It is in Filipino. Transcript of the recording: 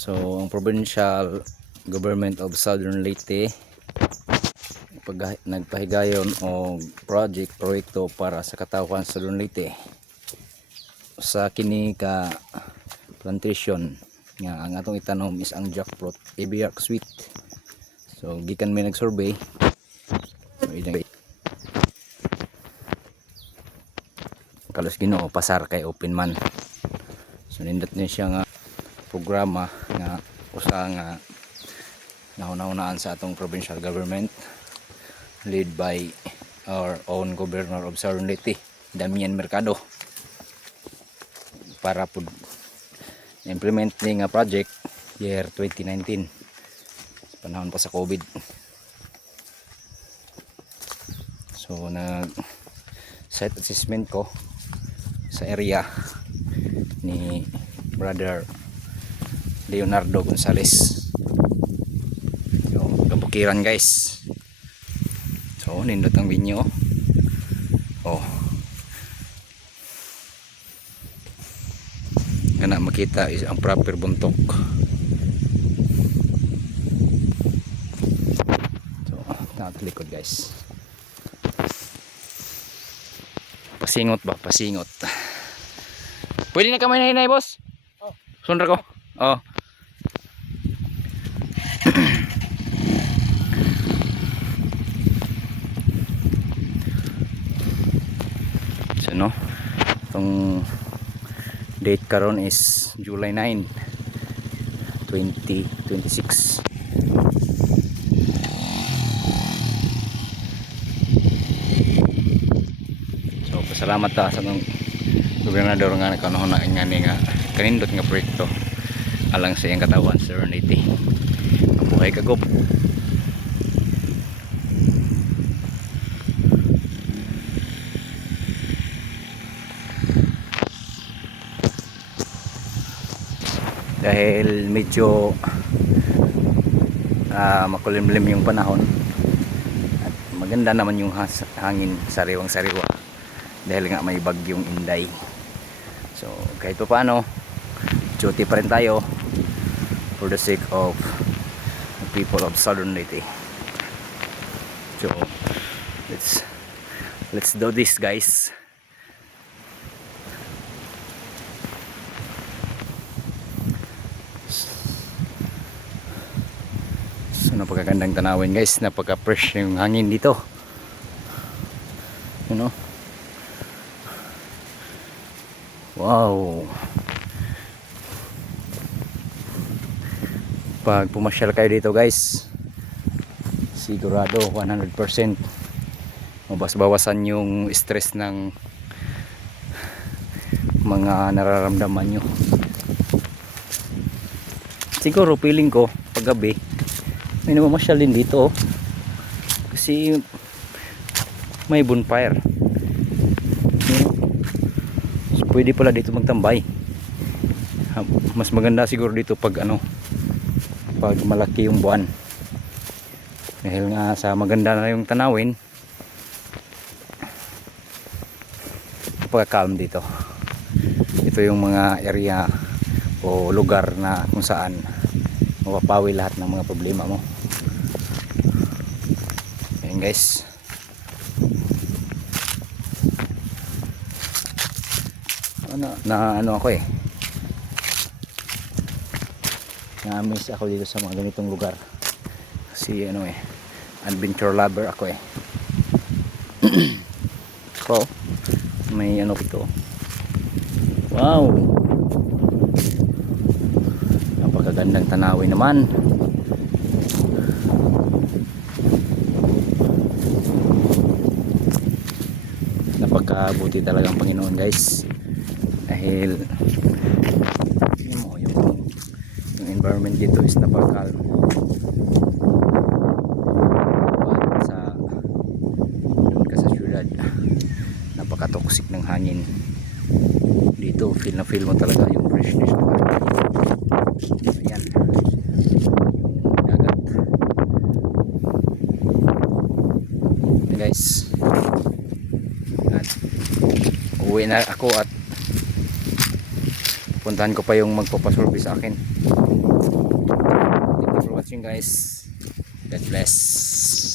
So, ang provincial government of Southern Leyte nagpahigayon og proyekto para sa katawan sa Southern Leyte sa kini ka plantation nga ang atong itanom is ang jackfruit Ebiac sweet. So gikan may nag-survey, kalos Ginoo pasar kay open man. So nindot niya siya nga programa nga usa nga nauna-unaan sa atong provincial government led by our own governor of Southern Leyte, Damian Mercado, para po implement ni nga project year 2019 panahon pa sa COVID. So nag site assessment ko sa area ni brother Leonardo Gonzales. So kabukiran guys. So nindot ang binyo. Oh, na makita is ang proper buntok. So nakatalikod guys, pasingot ba, pasingot. Pwede na kamay na hinay boss? Oh. Sundra ko? Oh. So no, itong date karon is July 9, 2026. So pasalamat ta sa ng gobernador nga kanahon na nga kanindot nga proyekto alang sa iyang katawan sa Southern Leyte. Mabuhay ka Gob. Dahil medyo makulimlim yung panahon at maganda naman yung hangin, sariwang sariwa dahil nga may bagyong Inday. So kahit pa paano duty pa rin tayo for the sake of the people of Southern Leyte. So let's do this guys. So napakagandang tanawin guys, napaka-fresh yung hangin dito, you know. Wow, pag pumasyal kayo dito guys, sigurado 100% mabas-bawasan yung stress ng mga nararamdaman nyo. Siguro feeling ko paggabi may namamasyal din dito kasi may bonfire, so pwede pala dito magtambay. Mas maganda siguro dito pag pag malaki yung buwan, dahil nga sa maganda na yung tanawin, pagka-calm dito. Ito yung mga area o lugar na kung saan mapapawi lahat ng mga problema mo. Ayan guys, ano ako na-miss ako dito sa mga ganitong lugar kasi adventure lover ako so may dito. Wow, napakagandang tanawin naman. Napakabuti talagang Panginoon guys, dahil yung environment dito is napaka-calm. Sa doon ka sa syudad, napaka-toxic ng hangin. Dito feel na feel mo talaga yung freshness ng hangin. Ayan yung dagat guys. At uwi na ako at puntahan ko pa yung magpapasurvey sa akin. watching guys. God bless.